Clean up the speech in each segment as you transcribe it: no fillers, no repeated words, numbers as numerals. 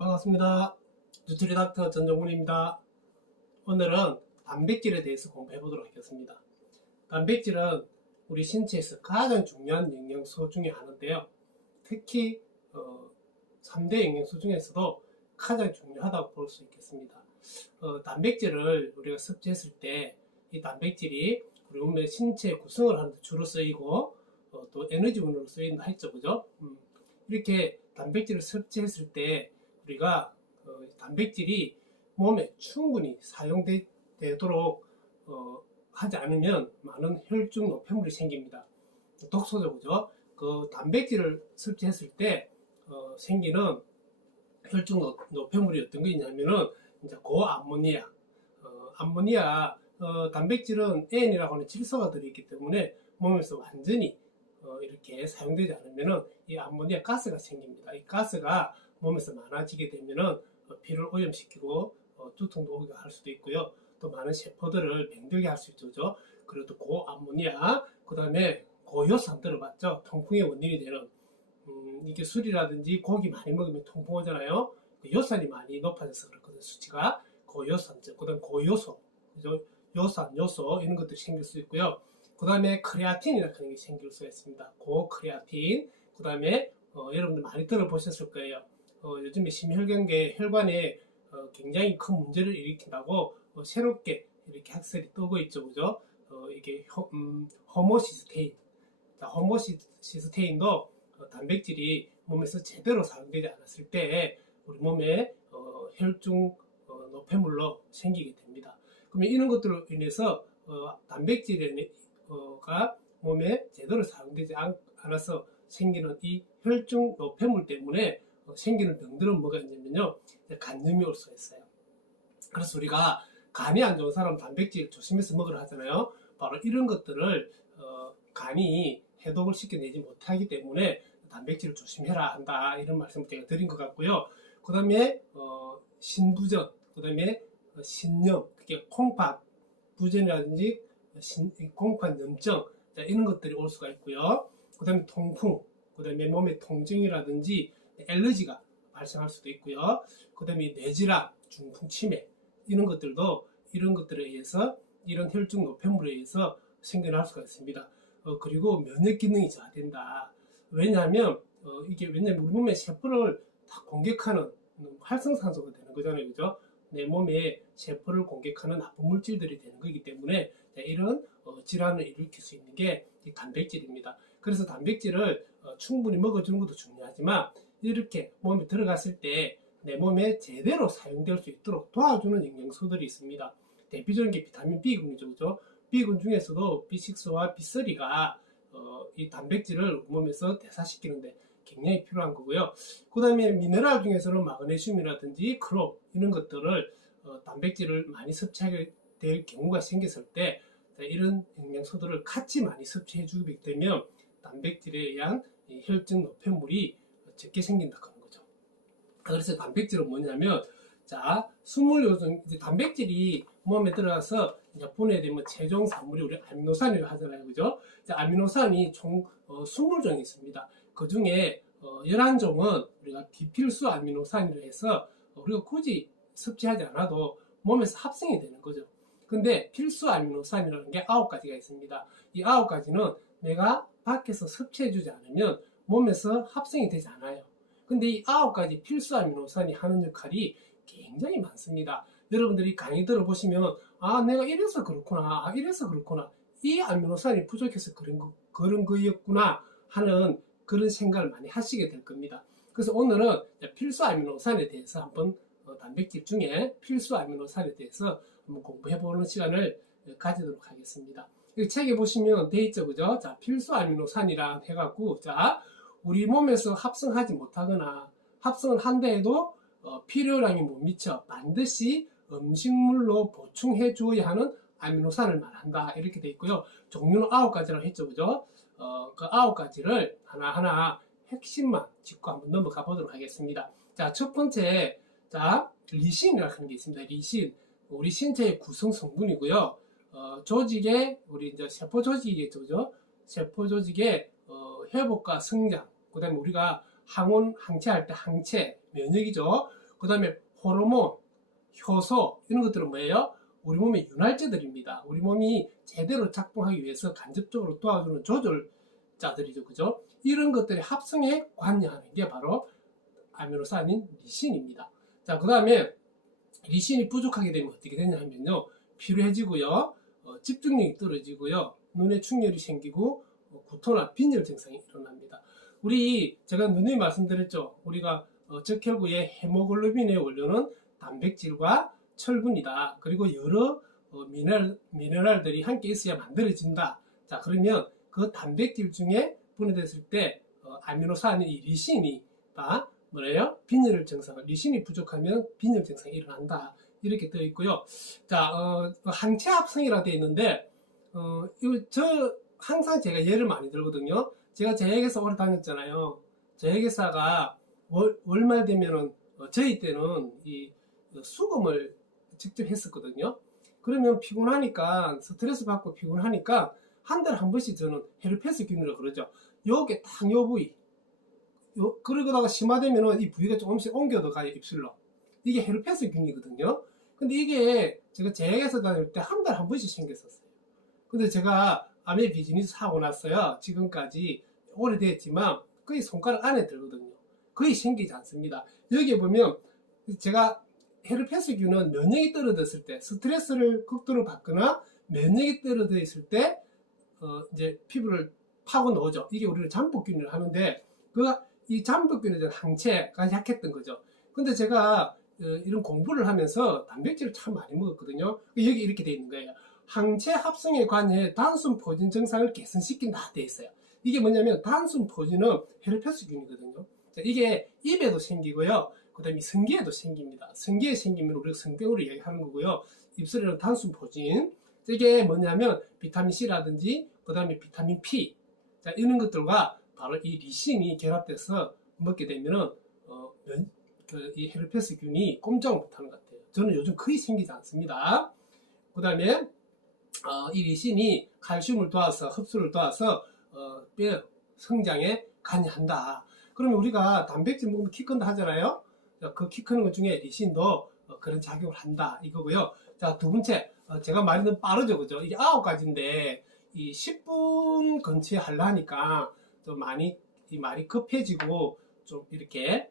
반갑습니다. 뉴트리닥터 전정문입니다. 오늘은 단백질에 대해서 공부해 보도록 하겠습니다. 단백질은 우리 신체에서 가장 중요한 영양소 중에 하나인데요. 특히 3대 영양소 중에서도 가장 중요하다고 볼 수 있겠습니다. 단백질을 우리가 섭취했을 때 이 단백질이 우리 몸의 신체 구성을 하는 데 주로 쓰이고 또 에너지원으로 쓰인다 했죠, 그죠? 이렇게 단백질을 섭취했을 때 우리가 단백질이 몸에 충분히 사용되도록 하지 않으면 많은 혈중 노폐물이 생깁니다. 독소죠, 그죠? 그 단백질을 섭취했을 때 생기는 혈중 노폐물이 어떤 게 있냐면은 이제 고암모니아, 단백질은 AN이라고 하는 질소가 들어있기 때문에 몸에서 완전히 이렇게 사용되지 않으면은 이 암모니아 가스가 생깁니다. 이 가스가 몸에서 많아지게 되면은 피를 오염시키고 두통도 오게 할 수도 있고요. 또 많은 세포들을 병들게 할 수 있죠. 그리고 또 고암모니아, 그 다음에 고요산 들어봤죠? 통풍의 원인이 되는 이게 술이라든지 고기 많이 먹으면 통풍 오잖아요. 그 요산이 많이 높아져서 그렇거든요. 수치가 고요산증, 그 다음에 고요소, 그죠? 요산, 요소 이런 것들이 생길 수 있고요. 그 다음에 크레아틴이라는 게 생길 수가 있습니다. 고크레아틴, 그 다음에 여러분들 많이 들어보셨을 거예요. 요즘에 심혈관계 혈관에 굉장히 큰 문제를 일으킨다고 새롭게 이렇게 학설이 뜨고 있죠, 그죠? 이게 호모시스테인, 호모시스테인도 단백질이 몸에서 제대로 사용되지 않았을 때 우리 몸에 혈중 노폐물로 생기게 됩니다. 그러면 이런 것들로 인해서 단백질가 몸에 제대로 사용되지 않아서 생기는 이 혈중 노폐물 때문에 생기는 병들은 뭐가 있냐면요, 간염이 올 수가 있어요. 그래서 우리가 간이 안 좋은 사람 단백질 조심해서 먹으라 하잖아요. 바로 이런 것들을 간이 해독을 시켜내지 못하기 때문에 단백질을 조심해라 한다, 이런 말씀을 제가 드린 것 같고요. 그 다음에 신부전, 그 다음에 신염, 그게 콩팥 부전이라든지 콩팥 염증, 이런 것들이 올 수가 있고요. 그 다음에 통풍, 그 다음에 몸의 통증이라든지 알러지가 발생할 수도 있고요. 그 다음에 뇌질환, 중풍, 치매, 이런 것들도 이런 것들에 의해서, 이런 혈중 노폐물에 의해서 생겨날 수가 있습니다. 그리고 면역 기능이 저하된다. 왜냐하면 왜냐면 우리 몸의 세포를 다 공격하는 활성산소가 되는 거잖아요, 그죠? 내 몸에 세포를 공격하는 나쁜 물질들이 되는 거기 때문에 이런 질환을 일으킬 수 있는 게 이 단백질입니다. 그래서 단백질을 충분히 먹어주는 것도 중요하지만 이렇게 몸에 들어갔을 때 내 몸에 제대로 사용될 수 있도록 도와주는 영양소들이 있습니다. 대표적인 게 비타민 B군이죠, 그죠? B군 중에서도 B6와 B3가 이 단백질을 몸에서 대사시키는데 굉장히 필요한 거고요. 그 다음에 미네랄 중에서는 마그네슘이라든지 크롬, 이런 것들을 단백질을 많이 섭취하게 될 경우가 생겼을 때 이런 영양소들을 같이 많이 섭취해 주게 되면 단백질에 의한 혈중 노폐물이 적게 생긴다 하는 거죠. 그래서 단백질은 뭐냐면, 자, 스물요중 이제 단백질이 몸에 들어가서 이제 분해되면 최종 산물이 우리 아미노산이라고 하잖아요, 그죠? 이제 아미노산이 총 20종이 있습니다. 그 중에 11종은 우리가 비필수 아미노산이라 해서 우리가 굳이 섭취하지 않아도 몸에서 합성이 되는 거죠. 근데 필수 아미노산이라는 게 9가지가 있습니다. 이 9가지는 내가 밖에서 섭취해주지 않으면 몸에서 합성이 되지 않아요. 근데 이 9가지 필수 아미노산이 하는 역할이 굉장히 많습니다. 여러분들이 강의 들어보시면 내가 이래서 그렇구나, 이래서 그렇구나, 이 아미노산이 부족해서 그런 거였구나 하는 그런 생각을 많이 하시게 될 겁니다. 그래서 오늘은 필수 아미노산에 대해서 한번 단백질 중에 필수 아미노산에 대해서 한번 공부해보는 시간을 가지도록 하겠습니다. 이 책에 보시면 돼 있죠, 그죠? 자, 필수 아미노산이라 해갖고, 자, 우리 몸에서 합성하지 못하거나 합성을 한다 해도 필요량이 못 미쳐 반드시 음식물로 보충해 주어야 하는 아미노산을 말한다, 이렇게 돼 있고요. 종류는 9가지라고 했죠, 그죠? 그 9가지를 하나하나 핵심만 짚고 한번 넘어가 보도록 하겠습니다. 자, 첫 번째, 자, 리신이라는 게 있습니다. 리신, 우리 신체의 구성 성분이고요. 조직의, 우리 이제 세포 조직이겠죠, 그죠? 세포 조직의 회복과 성장, 그 다음에 우리가 항원, 항체할 때 항체, 면역이죠. 그 다음에 호르몬, 효소 이런 것들은 뭐예요? 우리 몸의 윤활제들입니다. 우리 몸이 제대로 작동하기 위해서 간접적으로 도와주는 조절자들이죠. 그죠? 이런 것들의 합성에 관여하는 게 바로 아미노산인 리신입니다. 자, 그 다음에 리신이 부족하게 되면 어떻게 되냐 하면요, 피로해지고요, 집중력이 떨어지고요, 눈에 충혈이 생기고 구토나 빈혈 증상이 일어납니다. 제가 누누이 말씀드렸죠. 우리가 적혈구의 헤모글로빈의 원료는 단백질과 철분이다. 그리고 여러 미네랄들이 함께 있어야 만들어진다. 자, 그러면 그 단백질 중에 분해됐을 때 아미노산인 이 리신이 뭐래요? 빈혈 증상을, 리신이 부족하면 빈혈 증상이 일어난다. 이렇게 되어 있고요. 자, 항체 합성이라 되어 있는데, 항상 제가 예를 많이 들거든요. 제가 제약회사 오래 다녔잖아요. 제약회사가 월말 되면은, 저희 때는 이 수금을 직접 했었거든요. 그러면 피곤하니까, 스트레스 받고 피곤하니까, 한 달에 한 번씩 저는 헤르페스균이라고 그러죠. 요게 딱 요 부위. 그러다가 심화되면은 이 부위가 조금씩 옮겨도 가요, 입술로. 이게 헤르페스균이거든요. 근데 이게 제가 제약회사 다닐 때 한 달에 한 번씩 생겼었어요. 근데 제가 암의 비즈니스 하고 났어요. 지금까지 오래됐지만 거의 손가락 안에 들거든요. 거의 생기지 않습니다. 여기 보면 제가 헤르페스균은 면역이 떨어졌을 때, 스트레스를 극도로 받거나 면역이 떨어져 있을 때 이제 피부를 파고 넣어죠. 이게 우리는 잠복균이라고 하는데 이 잠복균에 대한 항체가 약했던 거죠. 근데 제가 이런 공부를 하면서 단백질을 참 많이 먹었거든요. 여기 이렇게 돼 있는 거예요. 항체 합성에 관해 단순 포진 증상을 개선시킨다 돼 있어요. 이게 뭐냐면 단순 포진은 헤르페스균이거든요. 이게 입에도 생기고요. 그 다음에 성기에도 생깁니다. 성기에 생기면 우리가 성병으로 이야기하는 거고요. 입술에는 단순 포진. 이게 뭐냐면 비타민 C라든지 그 다음에 비타민 P. 자, 이런 것들과 바로 이 리신이 결합돼서 먹게 되면은 이 헤르페스균이 꼼짝을 못하는 것 같아요. 저는 요즘 거의 생기지 않습니다. 그 다음에 이 리신이 칼슘을 도와서 흡수를 도와서 뼈 성장에 관여한다. 그러면 우리가 단백질 먹으면 키 큰다 하잖아요. 그 키 크는 것 중에 리신도 그런 작용을 한다 이거고요. 자, 두 번째, 제가 말이 너무 빠르죠, 그죠? 이게 9가지인데 이 10분 근처에 하려니까 좀 많이 이 말이 급해지고 좀 이렇게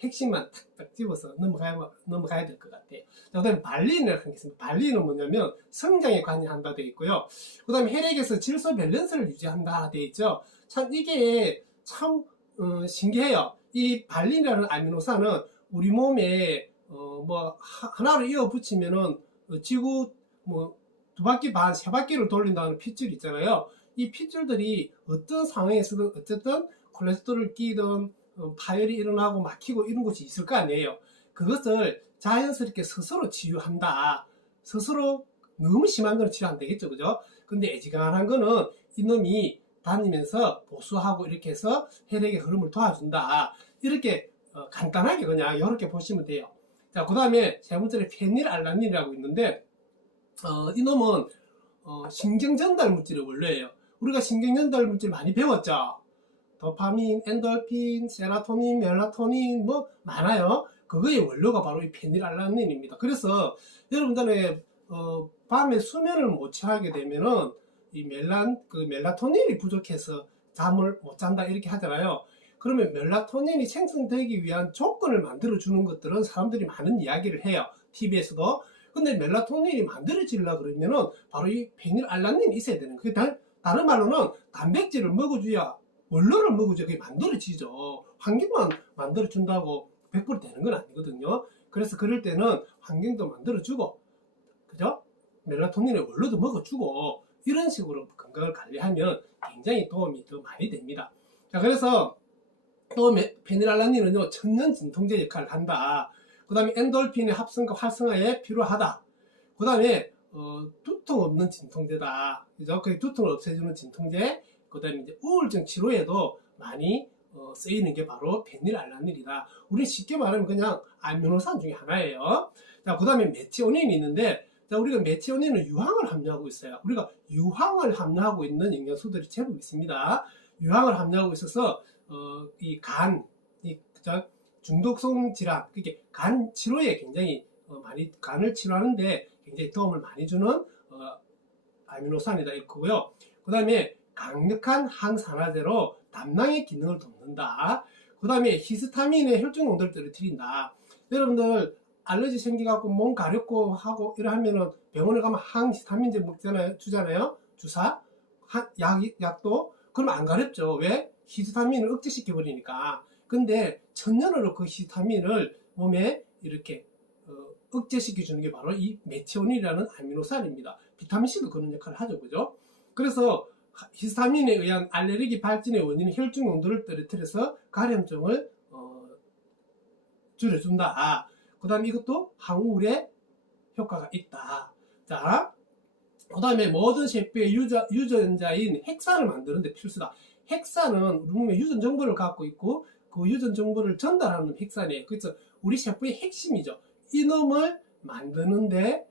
핵심만 탁탁 집어서 넘어가야 될 것 같아요. 그 다음에 발린이라는 게 있습니다. 발린은 뭐냐면 성장에 관여한다 되어 있고요. 그 다음에 혈액에서 질소 밸런스를 유지한다 되어 있죠. 참 이게 참 신기해요. 이 발린이라는 아미노산은 우리 몸에 뭐 하나로 이어 붙이면은 지구 뭐 2바퀴 반, 3바퀴를 돌린다는 핏줄 있잖아요. 이 핏줄들이 어떤 상황에서든 어쨌든 콜레스테롤을 끼든 파열이 일어나고 막히고 이런 것이 있을 거 아니에요. 그것을 자연스럽게 스스로 치유한다. 스스로 너무 심한 거는 치유 안 되겠죠, 그죠? 근데 애지간한 거는 이놈이 다니면서 보수하고 이렇게 해서 혈액의 흐름을 도와준다. 이렇게 간단하게 그냥 이렇게 보시면 돼요. 자, 그 다음에 세 번째로 페닐알라닌이라고 있는데 이놈은 신경전달 물질의 원료예요. 우리가 신경전달 물질 많이 배웠죠. 도파민, 엔돌핀, 세라토닌, 멜라토닌 뭐 많아요. 그거의 원료가 바로 이 페닐알라닌입니다. 그래서 여러분들의 밤에 수면을 못 취하게 되면은 이 멜라토닌이 부족해서 잠을 못 잔다 이렇게 하잖아요. 그러면 멜라토닌이 생성되기 위한 조건을 만들어 주는 것들은 사람들이 많은 이야기를 해요. TV에서도. 근데 멜라토닌이 만들어지려고 그러면은 바로 이 페닐알라닌이 있어야 되는 거예요. 다른 말로는 단백질을 먹어줘야, 원료를 먹어줘야 그게 만들어지죠. 환경만 만들어준다고 100% 되는 건 아니거든요. 그래서 그럴 때는 환경도 만들어주고, 그죠? 멜라토닌의 원료도 먹어주고, 이런 식으로 건강을 관리하면 굉장히 도움이 더 많이 됩니다. 자, 그래서 또 페닐알라닌은요, 천연 진통제 역할을 한다. 그 다음에 엔돌핀의 합성과 활성화에 필요하다. 그 다음에 두통 없는 진통제다. 그죠? 그 두통을 없애주는 진통제. 그 다음에 이제 우울증 치료에도 많이 쓰이는 게 바로 페닐알라닌이다. 우리 쉽게 말하면 그냥 아미노산 중에 하나예요. 자, 그 다음에 메티오닌이 있는데, 자, 우리가 메티오닌은 유황을 함유하고 있어요. 우리가 유황을 함유하고 있는 영양소들이 제법 있습니다. 유황을 함유하고 있어서 이 간, 그죠? 중독성 질환, 그게 간 치료에 굉장히 많이 간을 치료하는데 굉장히 도움을 많이 주는 아미노산이다 이거고요. 그 다음에 강력한 항산화제로 담낭의 기능을 돕는다. 그 다음에 히스타민의 혈중 농도를 떨어뜨린다. 여러분들 알러지 생기갖고 몸 가렵고 하고 이러하면은 병원에 가면 항히스타민제 먹잖아요, 주잖아요, 주사, 약도. 그럼 안 가렵죠. 왜? 히스타민을 억제시켜 버리니까. 근데 천연으로 그 히스타민을 몸에 이렇게 억제시켜 주는 게 바로 이 메티오닌이라는 아미노산입니다. 비타민C도 그런 역할을 하죠, 그죠? 그래서 히스타민에 의한 알레르기 발진의 원인인 혈중 농도를 떨어뜨려서 가려움증을 줄여준다. 그 다음에 이것도 항우울에 효과가 있다. 자, 그 다음에 모든 셰프의 유전자인 헥사를 만드는데 필수다. 헥사는 우리 몸에 유전 정보를 갖고 있고 그 유전 정보를 전달하는 헥사네요. 그래서 우리 셰프의 핵심이죠. 이놈을 만드는데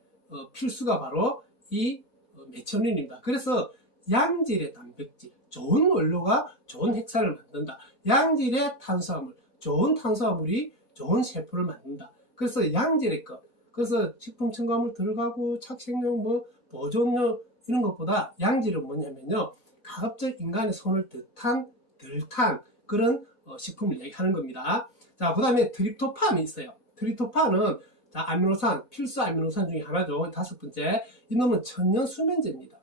필수가 바로 이 메티오닌입니다. 그래서 양질의 단백질, 좋은 원료가 좋은 헥사를 만든다. 양질의 탄수화물, 좋은 탄수화물이 좋은 셰프를 만든다. 그래서 양질의 것, 그래서 식품 첨가물 들어가고 착색용 뭐 보존료 이런 것보다 양질은 뭐냐면요, 가급적 인간의 손을 덜 탄 그런 식품을 얘기하는 겁니다. 자, 그 다음에 트립토판이 있어요. 트립토판은 아미노산, 필수 아미노산 중에 하나죠. 5번째, 이놈은 천연 수면제입니다.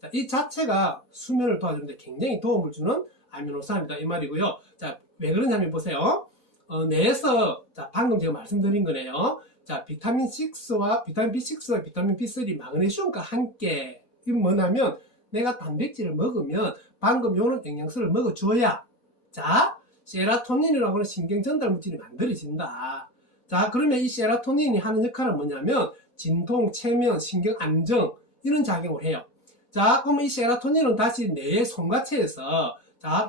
자, 이 자체가 수면을 도와주는데 굉장히 도움을 주는 아미노산이다 이 말이고요. 자, 왜 그러냐면 보세요. 뇌에서 방금 제가 말씀드린 거네요. 자, 비타민 B6와 비타민 B3, 마그네슘과 함께, 이건 뭐냐면 내가 단백질을 먹으면 방금 요런 영양소를 먹어줘야 세라토닌이라고 하는 신경 전달 물질이 만들어진다. 자, 그러면 이 세라토닌이 하는 역할은 뭐냐면 진통, 체면, 신경 안정 이런 작용을 해요. 자, 그러면 이 세라토닌은 다시 뇌의 송가체에서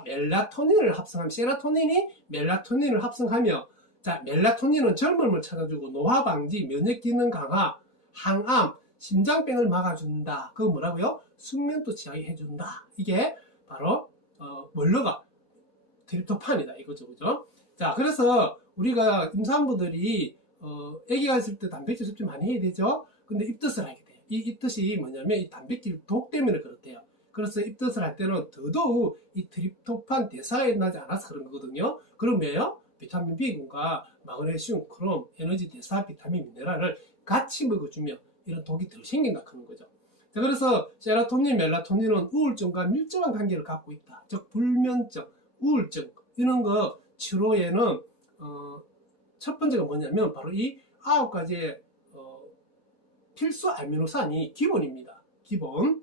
멜라토닌을 합성하면, 세라토닌이 멜라토닌을 합성하며, 멜라토닌은 젊음을 찾아주고 노화 방지, 면역 기능 강화, 항암, 심장병을 막아준다. 그거 뭐라고요? 숙면도 취하게 해준다. 이게 바로 원료가 트립토판이다 이거죠, 그죠? 자, 그래서 우리가 임산부들이 아기가 있을 때 단백질 섭취 많이 해야 되죠. 근데 입덧을 하게 돼요. 이 입덧이 뭐냐면 이 단백질 독 때문에 그렇대요. 그래서 입덧을 할 때는 더더욱 이 트립토판 대사가 일어나지 않아서 그런 거거든요. 그럼 왜요? 비타민 B군과 마그네슘, 크롬, 에너지 대사 비타민 미네랄을 같이 먹어주면 이런 독이 덜 생긴다 하는 거죠. 자, 그래서 세라토닌, 멜라토닌은 우울증과 밀접한 관계를 갖고 있다. 즉 불면증, 우울증 이런 거 치료에는 첫 번째가 뭐냐면 바로 이 9가지의 필수 아미노산이 기본입니다. 기본.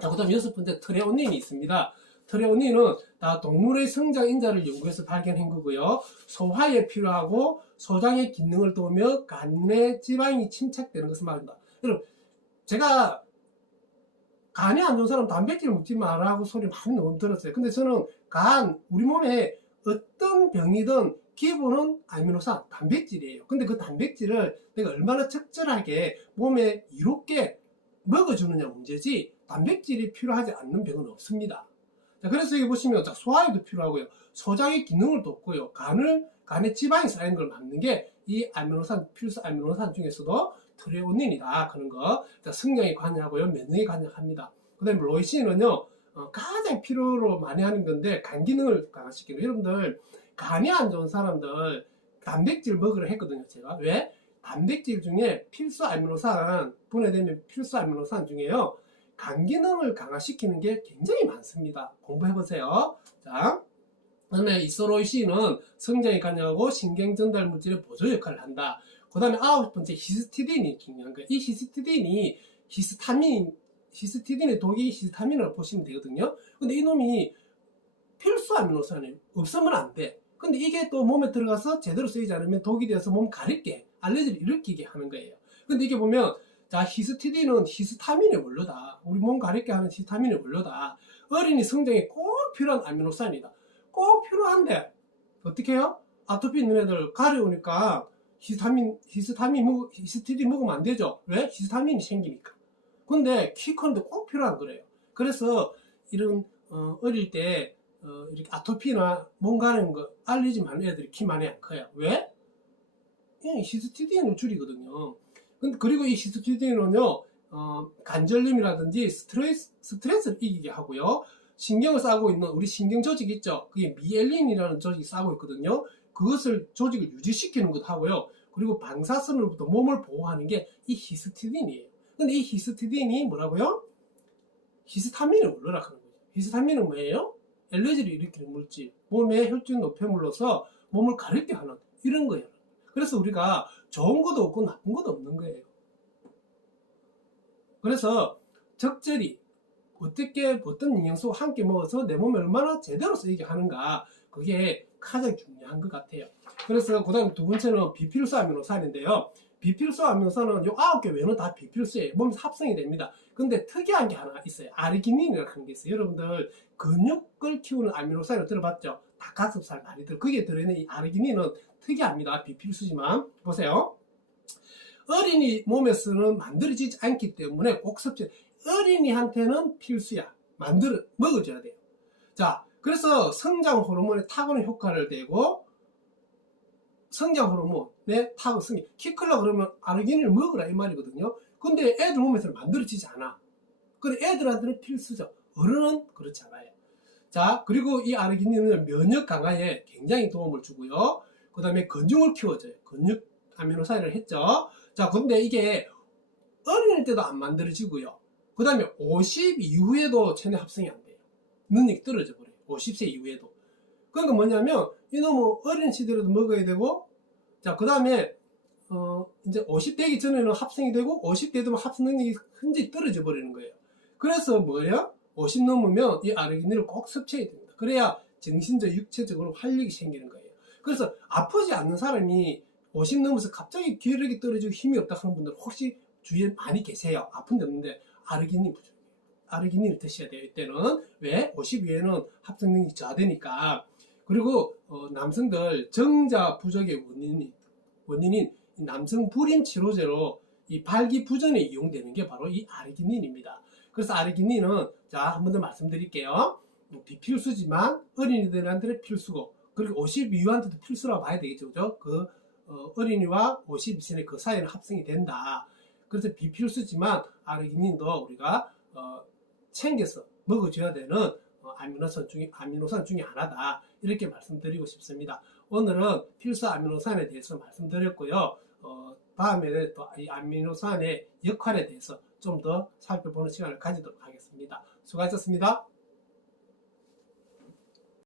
자, 그 다음 6번째 트레오닌이 있습니다. 트레오닌은 다 동물의 성장 인자를 연구해서 발견한 거고요. 소화에 필요하고 소장의 기능을 도우며 간내 지방이 침착되는 것을 말합니다. 여러분, 제가 간이 안 좋은 사람 단백질 먹지 말라고 소리 많이 너무 들었어요. 근데 저는 우리 몸에 어떤 병이든 기본은 아미노산, 단백질이에요. 근데 그 단백질을 내가 얼마나 적절하게 몸에 이롭게 먹어주느냐 문제지, 단백질이 필요하지 않는 병은 없습니다. 자, 그래서 여기 보시면 소화에도 필요하고요. 소장의 기능을 돕고요. 간에 지방이 쌓이는 걸 막는 게 이 아미노산, 필수 아미노산 중에서도 트레오닌이다. 그런 거. 자, 성장에 관여하고요. 면역에 관여합니다. 그 다음에 로이신은요, 가장 필요로 많이 하는 건데, 간 기능을 강화시키는. 여러분들, 간이 안 좋은 사람들, 단백질 먹으려 했거든요, 제가. 왜? 단백질 중에 필수 아미노산, 분해되는 필수 아미노산 중에요, 간 기능을 강화시키는 게 굉장히 많습니다. 공부해보세요. 자, 그 다음에 이소로이신은 성장에 관여하고 신경 전달 물질의 보조 역할을 한다. 그 다음에 9번째 히스티딘이 중요한 거예요. 이 히스티딘이 히스티딘의 독이 히스타민을 보시면 되거든요. 근데 이놈이 필수 아미노산이에요. 없으면 안 돼. 근데 이게 또 몸에 들어가서 제대로 쓰이지 않으면 독이 되어서 몸 가렵게, 알레르기를 일으키게 하는 거예요. 근데 이게 보면, 자, 히스티딘은 히스타민의 원료다. 우리 몸 가렵게 하는 히스타민의 원료다. 어린이 성장에 꼭 필요한 아미노산이다. 꼭 필요한데, 어떻게 해요? 아토피 있는 애들 가려우니까 히스티딘 먹으면 안 되죠. 왜? 히스타민이 생기니까. 근데 키 크는데 꼭 필요한 거래요. 그래서 이런 어릴 때 이렇게 아토피나 몸 가는 거 알리지만 애들이 키 많이 안 커요. 왜? 히스티딘을 줄이거든요. 그리고 이 히스티딘은요, 관절염이라든지 스트레스를 이기게 하고요. 신경을 싸고 있는 우리 신경 조직 있죠? 그게 미엘린이라는 조직이 싸고 있거든요. 그것을 조직을 유지시키는 것도 하고요. 그리고 방사선으로부터 몸을 보호하는 게 이 히스티딘이에요. 근데 이 히스티딘이 뭐라고요? 히스타민을 올려라 하는 거죠. 히스타민은 뭐예요? 알레르기를 일으키는 물질, 몸의 혈중 노폐물로서 몸을 가렵게 하는 이런 거예요. 그래서 우리가 좋은 것도 없고 나쁜 것도 없는 거예요. 그래서 적절히 어떻게 어떤 영양소와 함께 먹어서 내 몸에 얼마나 제대로 쓰이게 하는가, 그게 가장 중요한 것 같아요. 그래서 그 다음 두 번째는 비필수 아미노산인데요. 비필수 아미노산은 요 9개 외에는 다 비필수예요. 몸에서 합성이 됩니다. 근데 특이한 게 하나 있어요. 아르기닌이라는 게 있어요. 여러분들 근육을 키우는 아미노산을 들어봤죠? 닭가슴살 많이들 거기에 들어있는 이 아르기닌은 특이합니다. 비필수지만 보세요. 어린이 몸에서는 만들어지지 않기 때문에 꼭 섭취. 어린이한테는 필수야. 먹어줘야 돼요. 자, 그래서 성장 호르몬의 타고난 효과를 대고 성장 호르몬의 타고난 키 크려고 그러면 아르기닌을 먹으라 이 말이거든요. 근데 애들 몸에서는 만들어지지 않아. 그래 애들한테는 필수죠. 어른은 그렇지 않아요. 자, 그리고 이 아르기닌은 면역 강화에 굉장히 도움을 주고요. 그 다음에 근육을 키워줘요. 근육 아미노산을 했죠. 자, 근데 이게 어린일 때도 안 만들어지고요. 그 다음에 50 이후에도 체내 합성이 안 돼요. 능력이 떨어져 버려요. 50세 이후에도. 그러니까 뭐냐면 이놈은 어린 시절에도 먹어야 되고, 자, 그 다음에 이제 50 되기 전에는 합성이 되고 50 되면 합성 능력이 현저히 떨어져 버리는 거예요. 그래서 뭐예요? 50 넘으면 이 아르기닌을 꼭 섭취해야 됩니다. 그래야 정신적, 육체적으로 활력이 생기는 거예요. 그래서 아프지 않는 사람이 50 넘어서 갑자기 기력이 떨어지고 힘이 없다 하는 분들 혹시 주위에 많이 계세요. 아픈 데 없는데 아르기닌 부족해요. 아르기닌을 드셔야 돼요. 이때는. 왜? 50 이후에는 합성 능력이 저하되니까. 그리고 남성들 정자 부족의 원인인 남성 불임 치료제로 이 발기부전에 이용되는 게 바로 이 아르기닌입니다. 그래서 아르기닌은 자, 한 번 더 말씀드릴게요. 비필수지만 어린이들한테는 필수고, 그리고 50 이후한테도 필수라고 봐야 되겠죠. 그죠? 어린이와 50세의 그 사이는 합성이 된다. 그래서 비필수지만 아르기닌도 우리가 챙겨서 먹어줘야 되는 아미노산 중에 하나다. 이렇게 말씀드리고 싶습니다. 오늘은 필수 아미노산에 대해서 말씀드렸고요. 다음에 또 이 아미노산의 역할에 대해서 좀 더 살펴보는 시간을 가지도록 하겠습니다. 수고하셨습니다.